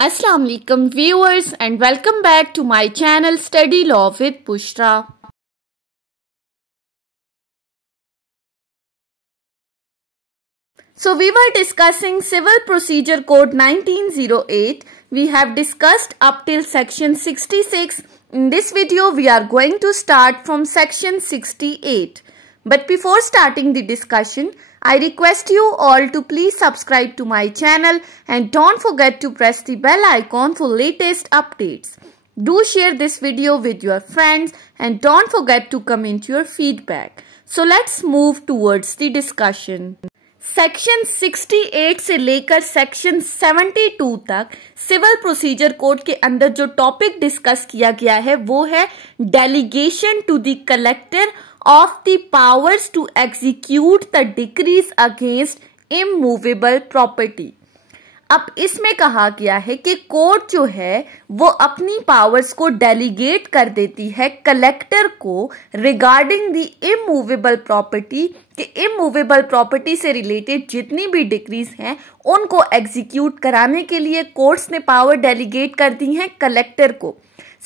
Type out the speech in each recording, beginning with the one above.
Assalamu alaikum viewers and welcome back to my channel Study Law with Bushra. So we were discussing Civil Procedure Code 1908. We have discussed up till section 66. In this video we are going to start from section 68. But before starting the discussion, I request you all to please subscribe to my channel and don't forget to press the bell icon for latest updates. Do share this video with your friends and don't forget to comment your feedback. So let's move towards the discussion. Section 68 से लेकर section 72 तक civil procedure code के अंदर जो topic discuss किया गया है वो है delegation to the collector of the powers to execute the decrees against immovable property. अब इसमें कहा गया है कि कोर्ट जो है वो अपनी पावर्स को डेलीगेट कर देती है कलेक्टर को रिगार्डिंग द इमूवेबल प्रॉपर्टी कि इमूवेबल प्रॉपर्टी से रिलेटेड जितनी भी डिक्रीज हैं उनको एग्जीक्यूट कराने के लिए कोर्ट्स ने पावर डेलीगेट कर दी है कलेक्टर को.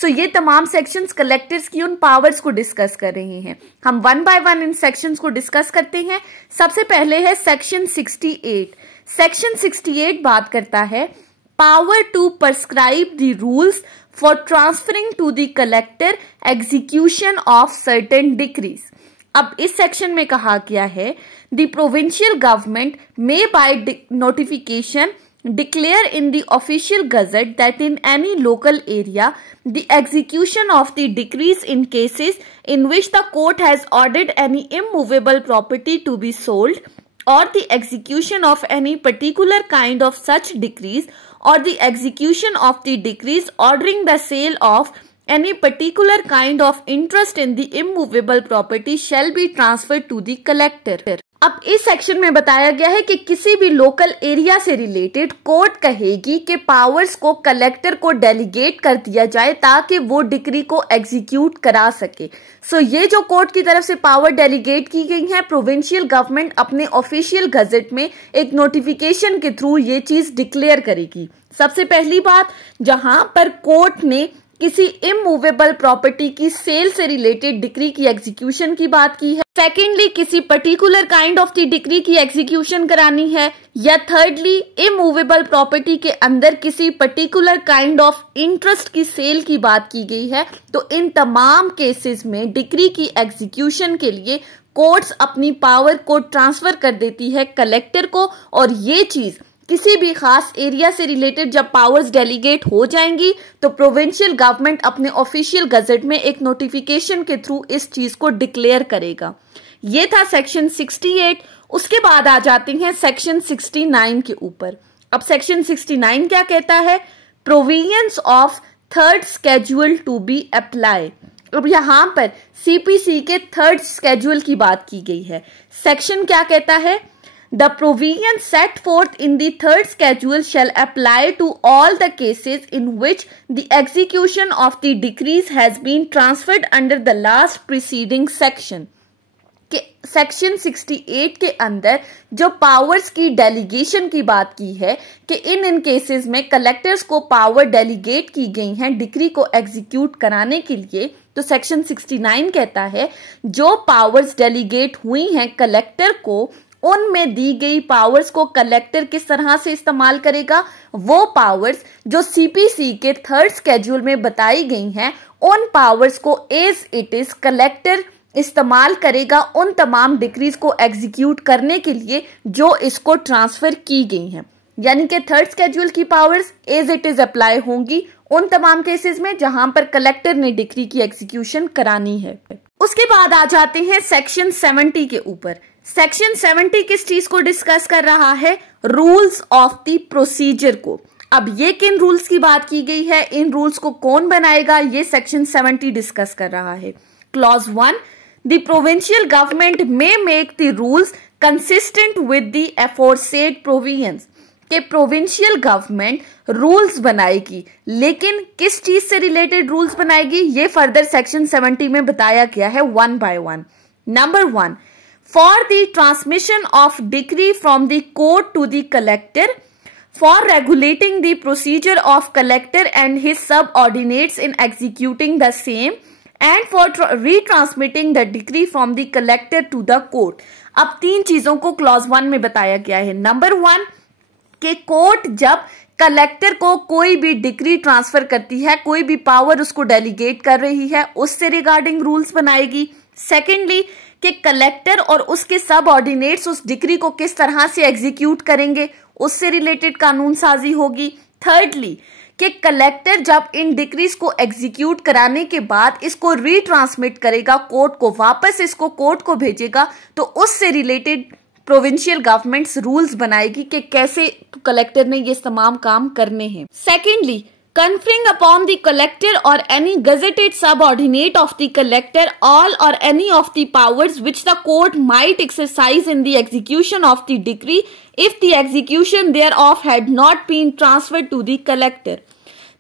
सो ये तमाम सेक्शंस कलेक्टर्स की उन पावर्स को डिस्कस कर रहे हैं. हम one by one in sections को डिस्कस करते हैं. सबसे पहले है सेक्शन 68. सेक्शन 68 बात करता है power to prescribe the rules for transferring to the collector execution of certain decrees. अब इस सेक्शन में कहा गया है the provincial government may by notification declare in the official gazette that in any local area the execution of the decrees in cases in which the court has ordered any immovable property to be sold or the execution of any particular kind of such decrees or the execution of the decrees ordering the sale of any particular kind of interest in the immovable property shall be transferred to the collector. अब इस section में बताया गया है कि किसी भी local area से रिलेटेड कोर्ट कहेगी कि पावर्स को कलेक्टर को डेलीगेट कर दिया जाए ताकि वो डिक्री को एग्जीक्यूट करा सके. सो ये जो कोर्ट की तरफ से पावर डेलीगेट की गई है प्रोविंशियल गवर्नमेंट अपने ऑफिशियल गजेट में एक नोटिफिकेशन के थ्रू ये चीज डिक्लेयर करेगी. सबसे पहली बात जहां पर कोर्ट ने किसी इमूवेबल प्रॉपर्टी की सेल से रिलेटेड डिक्री की एग्जीक्यूशन की बात की है. सेकेंडली किसी particular kind of the decree की एग्जीक्यूशन करानी है. या थर्डली इमूवेबल प्रॉपर्टी के अंदर किसी पर्टिकुलर काइंड ऑफ इंटरेस्ट की सेल की बात की गई है. तो इन तमाम केसेस में डिक्री की एग्जीक्यूशन के लिए कोर्ट्स अपनी पावर को ट्रांसफर कर देती है कलेक्टर को. और ये चीज किसी भी खास एरिया से रिलेटेड जब पावर्स डेलीगेट हो जाएंगी तो प्रोविंशियल गवर्नमेंट अपने ऑफिशियल गजेट में एक नोटिफिकेशन के थ्रू इस चीज को डिक्लेयर करेगा. ये था सेक्शन 68. उसके बाद आ जाते हैं सेक्शन 69 के ऊपर. अब सेक्शन 69 क्या कहता है? Provisions of third schedule to be apply. अब यहां पर सीपीसी के थर्ड स्केड्यूल की बात की गई है. सेक्शन क्या कहता है? The provisions set forth in the third schedule shall apply to all the cases in which the execution of the decrees has been transferred under the last preceding section. कि section 68 के अंदर जो powers की delegation की बात की है कि इन केसेस में कलेक्टर्स को पावर डेलीगेट की गई हैं डिक्री को एग्जीक्यूट कराने के लिए. तो सेक्शन 69 कहता है जो पावर्स डेलीगेट हुई हैं कलेक्टर को उनमें दी गई पावर्स को कलेक्टर किस तरह से इस्तेमाल करेगा? वो पावर्स जो सीपीसी के थर्ड स्केड्यूल में बताई गई हैं उन पावर्स को एज इट इज कलेक्टर इस्तेमाल करेगा उन तमाम डिक्रीज को एग्जीक्यूट करने के लिए जो इसको ट्रांसफर की गई हैं. यानी कि थर्ड स्केड्यूल की powers as it is apply होंगी उन तमाम केसेस में जहां पर कलेक्टर ने डिक्री की एग्जीक्यूशन करानी है. उसके बाद आ जाते हैं सेक्शन 70 के ऊपर. सेक्शन 70 किस चीज को डिस्कस कर रहा है? रूल्स ऑफ द प्रोसीजर को. अब ये किन रूल्स की बात की गई है, इन रूल्स को कौन बनाएगा, ये सेक्शन 70 डिस्कस कर रहा है. Clause 1, the provincial government may make the rules consistent with the aforesaid provisions. कि प्रोविंशियल गवर्नमेंट रूल्स बनाएगी, लेकिन किस चीज से रिलेटेड रूल्स बनाएगी ये फर्दर सेक्शन 70 में बताया गया है one by one. Number 1, for the transmission of decree from the court to the collector, for regulating the procedure of collector and his subordinates in executing the same and for retransmitting the decree from the collector to the court। अब 3 चीजों को clause 1 में बताया गया है। Number 1 कि court जब collector को कोई भी डिक्री ट्रांसफर करती है, कोई भी पावर उसको डेलीगेट कर रही है, उससे रिगार्डिंग रूल्स बनाएगी। सेकेंडली कि कलेक्टर और उसके सबऑर्डिनेट्स उस डिक्री को किस तरह से एग्जीक्यूट करेंगे, उससे रिलेटेड कानून साजी होगी। थर्डली कि कलेक्टर जब इन डिक्रीज को एग्जीक्यूट कराने के बाद इसको रीट्रांसमिट करेगा कोर्ट को, वापस इसको कोर्ट को भेजेगा, तो उससे रिलेटेड प्रोविंशियल गवर्नमेंट्स रूल्स बनाएगी कि कैसे कलेक्टर ने ये तमाम काम करने हैं। Secondly conferring upon the collector or any gazetted subordinate of the collector all or any of the powers which the court might exercise in the execution of the decree if the execution thereof had not been transferred to the collector।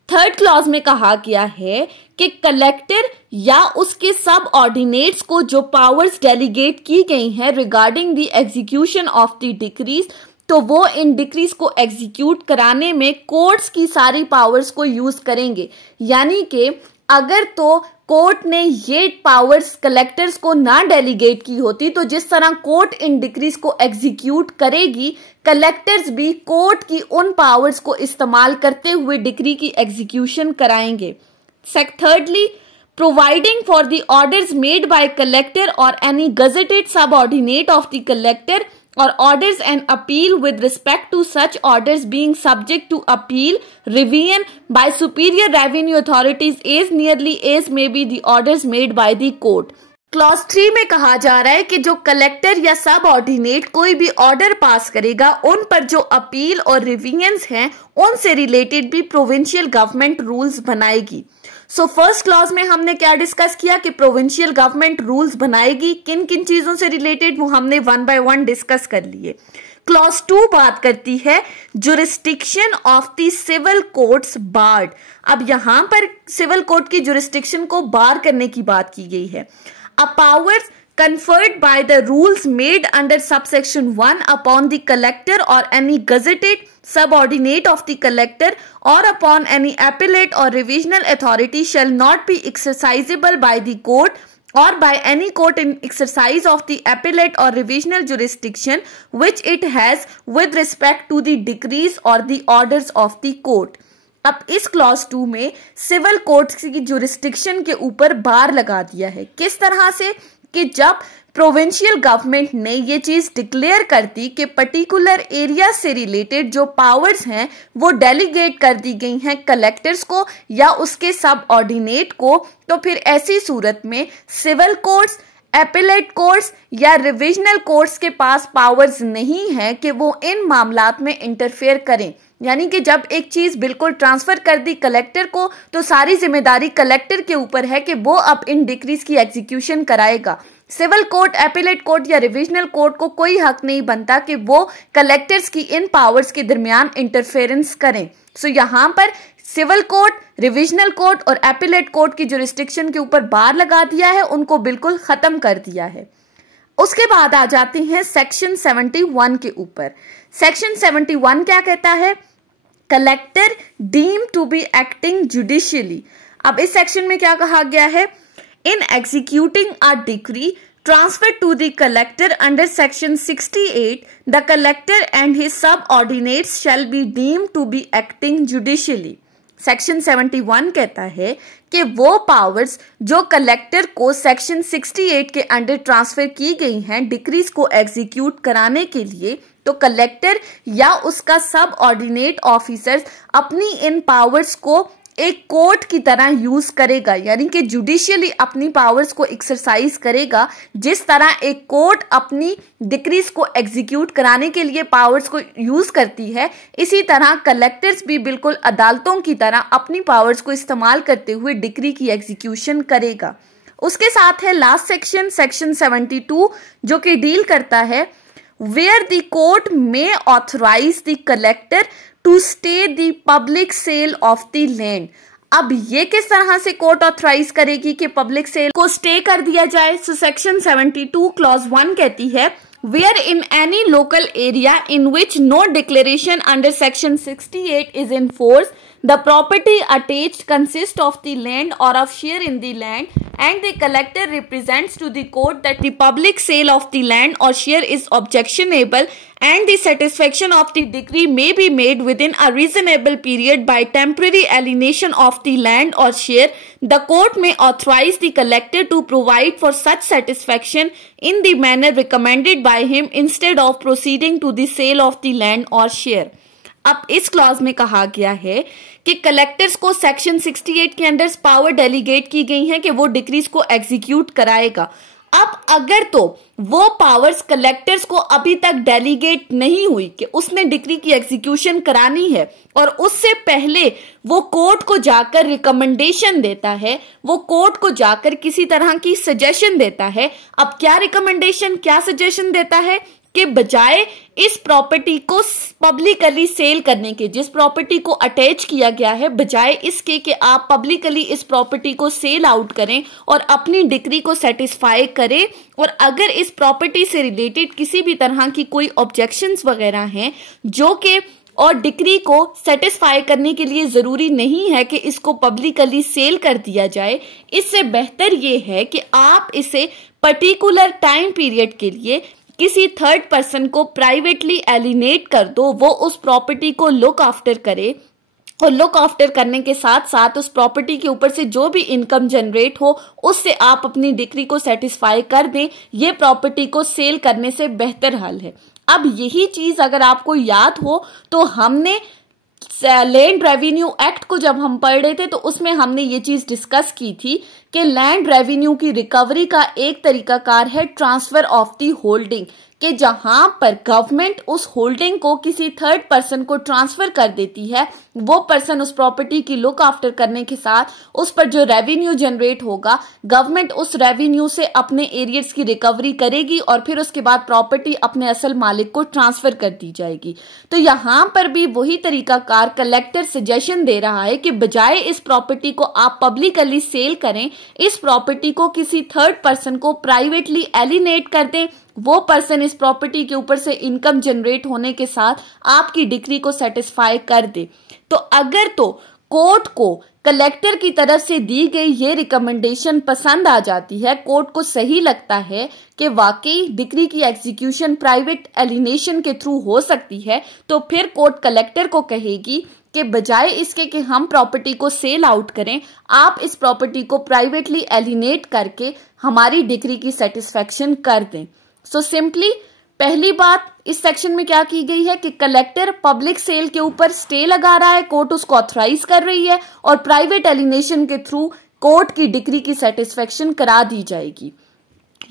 Third clause में कहा गया है कि collector या उसके सब ordinates को जो पावर्स डेलीगेट की गई हैं regarding the execution of the decrease, तो वो इन डिक्रीज को एग्जीक्यूट कराने में कोर्ट्स की सारी पावर्स को यूज करेंगे। यानी कि अगर तो कोर्ट ने ये पावर्स कलेक्टर्स को ना डेलीगेट की होती, तो जिस तरह कोर्ट इन डिक्रीज को एग्जीक्यूट करेगी, कलेक्टर्स भी कोर्ट की उन पावर्स को इस्तेमाल करते हुए डिक्री की एग्जीक्यूशन कराएंगे। Thirdly providing for the orders made by collector और any gazetted subordinate of the collector or orders and appeal with respect to such orders being subject to appeal, revision by superior revenue authorities as nearly as may be the orders made by the court। Clause 3 में कहा जा रहा है कि जो collector या सब ordinate कोई भी ऑर्डर पास करेगा, उन पर जो अपील और रिविजन्स हैं उनसे रिलेटेड भी प्रोविंशियल गवर्नमेंट रूल्स बनाएगी। सो फर्स्ट क्लॉज में हमने क्या डिस्कस किया कि प्रोविंशियल गवर्नमेंट रूल्स बनाएगी, किन किन चीजों से रिलेटेड वो हमने 1 by 1 डिस्कस कर लिए। क्लॉज 2 बात करती है jurisdiction of the civil courts barred. अब यहां पर सिविल कोर्ट की जुरिस्डिक्शन को बार करने की बात की गई है। अ powers conferred by the rules made under subsection 1 upon the collector or any gazetted subordinate of the collector or upon any appellate or revisional authority shall not be exercisable by the court or by any court in exercise of the appellate or revisional jurisdiction which it has with respect to the decrees or the orders of the court। अब इस clause 2 में civil court की jurisdiction के ऊपर बार लगा दिया है। किस तरह से कि जब प्रोविंशियल गवर्नमेंट ने ये चीज डिक्लेयर कर दी कि पर्टिकुलर एरिया से रिलेटेड जो पावर्स हैं वो डेलीगेट कर दी गई हैं कलेक्टर्स को या उसके सब ऑर्डिनेट को, तो फिर ऐसी सूरत में सिविल कोर्ट्स, एपेलेट कोर्ट्स या रिविजनल कोर्ट्स के पास पावर्स नहीं है कि वो इन मामलात में इंटरफेयर करें। यानी कि जब एक चीज बिल्कुल ट्रांसफर कर दी कलेक्टर को, तो सारी जिम्मेदारी कलेक्टर के ऊपर है कि वो अब इन डिक्रीज की एग्जीक्यूशन कराएगा। सिविल कोर्ट, एपेलेट कोर्ट या रिविजनल कोर्ट को कोई हक नहीं बनता कि वो कलेक्टर्स की इन पावर्स के दरमियान इंटरफेरेंस करें। सो यहाँ पर सिविल कोर्ट, रिविजनल कोर्ट और एपेलेट कोर्ट की जुरिस्डिक्शन के ऊपर बार लगा दिया है, उनको बिल्कुल खत्म कर दिया है। उसके बाद आ जाते हैं सेक्शन 71 के ऊपर। सेक्शन 71 क्या कहता है? Collector deem to be acting judicially. अब इस सेक्शन में क्या कहा गया है? In executing a decree transferred to the collector under section 68, the collector and his subordinates shall be deemed to be acting judicially। Section 71 कहता है कि वो पावर्स जो कलेक्टर को सेक्शन 68 के अंडर ट्रांसफर की गई हैं डिक्रीज को एग्जीक्यूट कराने के लिए, तो कलेक्टर या उसका सब ऑर्डिनेट ऑफिसर्स अपनी इन पावर्स को एक कोर्ट की तरह यूज करेगा, यानी कि जुडिशियली अपनी पावर्स को एक्सरसाइज करेगा। जिस तरह एक कोर्ट अपनी डिक्रीज को एग्जीक्यूट कराने के लिए पावर्स को यूज करती है, इसी तरह कलेक्टर्स भी बिल्कुल अदालतों की तरह अपनी पावर्स को इस्तेमाल करते हुए डिक्री की एग्जीक्यूशन करेगा। उसके साथ है लास्ट सेक्शन, सेक्शन 72, जो कि डील करता है where the court may authorise the collector to stay the public sale of the land. अब ये किस तरह से कोर्ट ऑथराइज करेगी कि पब्लिक सेल को स्टे कर दिया जाए? सो सेक्शन 72 क्लॉज 1 कहती है where in any local area in which no declaration under section 68 is in force, the property attached consists of the land or of share in the land, and the collector represents to the court that the public sale of the land or share is objectionable, and the satisfaction of the decree may be made within a reasonable period by temporary alienation of the land or share. The court may authorize the collector to provide for such satisfaction in the manner recommended by him instead of proceeding to the sale of the land or share. अब इस clause में कहा गया है कि collectors को section 68 के under power delegate की गई है कि वो डिक्रीज को एग्जीक्यूट कराएगा। अब अगर तो वो पावर्स कलेक्टर्स को अभी तक डेलीगेट नहीं हुई कि उसने डिक्री की एग्जीक्यूशन करानी है और उससे पहले वो कोर्ट को जाकर रिकमेंडेशन देता है, वो कोर्ट को जाकर किसी तरह की सजेशन देता है। अब क्या रिकमेंडेशन, क्या सजेशन देता है कि बजाय इस प्रॉपर्टी को पब्लिकली सेल करने के, जिस प्रॉपर्टी को अटैच किया गया है, बजाय इसके कि आप पब्लिकली इस प्रॉपर्टी को सेल आउट करें और अपनी डिक्री को सेटिस्फाई करें, और अगर इस प्रॉपर्टी से रिलेटेड किसी भी तरह की कोई ऑब्जेक्शंस वगैरह हैं जो कि और डिक्री को सेटिस्फाई करने के लिए जरूरी नहीं है कि इसको पब्लिकली सेल कर दिया जाए, इससे बेहतर ये है कि आप इसे पर्टिकुलर टाइम पीरियड के लिए किसी थर्ड पर्सन को प्राइवेटली एलिनेट कर दो, वो उस प्रॉपर्टी को लुक आफ्टर करे, और लुक आफ्टर करने के साथ साथ उस प्रॉपर्टी के ऊपर से जो भी इनकम जनरेट हो उससे आप अपनी डिक्री को सेटिस्फाई कर दें। ये प्रॉपर्टी को सेल करने से बेहतर हल है। अब यही चीज अगर आपको याद हो तो हमने लैंड रेवेन्यू एक्ट को जब हम पढ़ रहे थे तो उसमें हमने ये चीज डिस्कस की थी कि लैंड रेवेन्यू की रिकवरी का एक तरीकाकार है ट्रांसफर ऑफ दी होल्डिंग, कि जहां पर गवर्नमेंट उस होल्डिंग को किसी थर्ड पर्सन को ट्रांसफर कर देती है, वो पर्सन उस प्रॉपर्टी की लुक आफ्टर करने के साथ उस पर जो रेवेन्यू जनरेट होगा, गवर्नमेंट उस रेवेन्यू से अपने एरियर्स की रिकवरी करेगी और फिर उसके बाद प्रॉपर्टी अपने असल मालिक को ट्रांसफर कर दी जाएगी। तो यहां पर भी वही तरीकाकार कलेक्टर सजेशन दे रहा है कि बजाय इस प्रॉपर्टी को आप पब्लिकली सेल करें, इस प्रॉपर्टी को किसी थर्ड पर्सन को प्राइवेटली एलिनेट कर दें, वो पर्सन इस प्रॉपर्टी के ऊपर से इनकम जनरेट होने के साथ आपकी डिक्री को सेटिस्फाई कर दे। तो अगर तो कोर्ट को कलेक्टर की तरफ से दी गई ये रिकमेंडेशन पसंद आ जाती है, कोर्ट को सही लगता है कि वाकई डिक्री की एग्जीक्यूशन प्राइवेट एलिनेशन के थ्रू हो सकती है, तो फिर कोर्ट कलेक्टर को कहेगी कि बजाय इसके कि हम प्रॉपर्टी को सेल आउट करें, आप इस प्रॉपर्टी को प्राइवेटली एलिनेट करके हमारी डिक्री की सेटिस्फेक्शन कर दें। सो सिंपली पहली बात इस सेक्शन में क्या की गई है कि कलेक्टर पब्लिक सेल के ऊपर स्टे लगा रहा है, कोर्ट उसको ऑथराइज कर रही है और प्राइवेट एलिनेशन के थ्रू कोर्ट की डिक्री की सेटिस्फेक्शन करा दी जाएगी।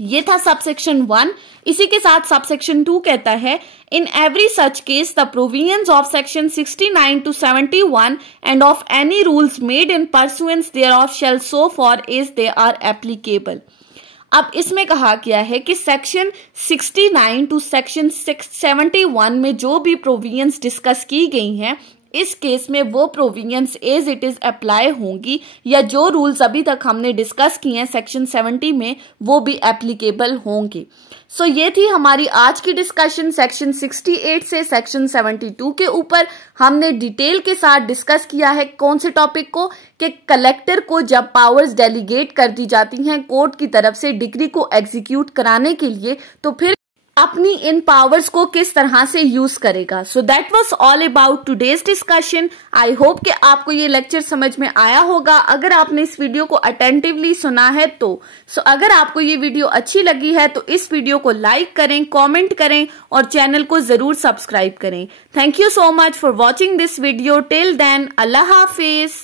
ये था सबसेक्शन 1। इसी के साथ सबसेक्शन 2 कहता है in every such case the provisions of section 69 to 71 and of any rules made in pursuance thereof shall so far as they are applicable. अब इसमें कहा गया है कि सेक्शन 69 टू सेक्शन 71 में जो भी प्रोविजंस डिस्कस की गई हैं, इस केस में वो provisions as it is apply होंगी, या जो रूल्स अभी तक हमने डिस्कस किए हैं सेक्शन 70 में वो भी एप्लीकेबल होंगे। सो ये थी हमारी आज की डिस्कशन सेक्शन 68 से सेक्शन 72 के ऊपर। हमने डिटेल के साथ डिस्कस किया है कौन से टॉपिक को, कि कलेक्टर को जब पावर्स डेलीगेट कर दी जाती हैं कोर्ट की तरफ से डिक्री को एग्जीक्यूट कराने के लिए, तो फिर अपनी इन पावर्स को किस तरह से यूज करेगा। So that was all about today's discussion. I hope कि आपको ये लेक्चर समझ में आया होगा अगर आपने इस वीडियो को अटेंटिवली सुना है तो। अगर आपको ये वीडियो अच्छी लगी है तो इस वीडियो को लाइक करें, कमेंट करें और चैनल को जरूर सब्सक्राइब करें। Thank you so much for watching this video. Till then, अल्लाह हाफिज।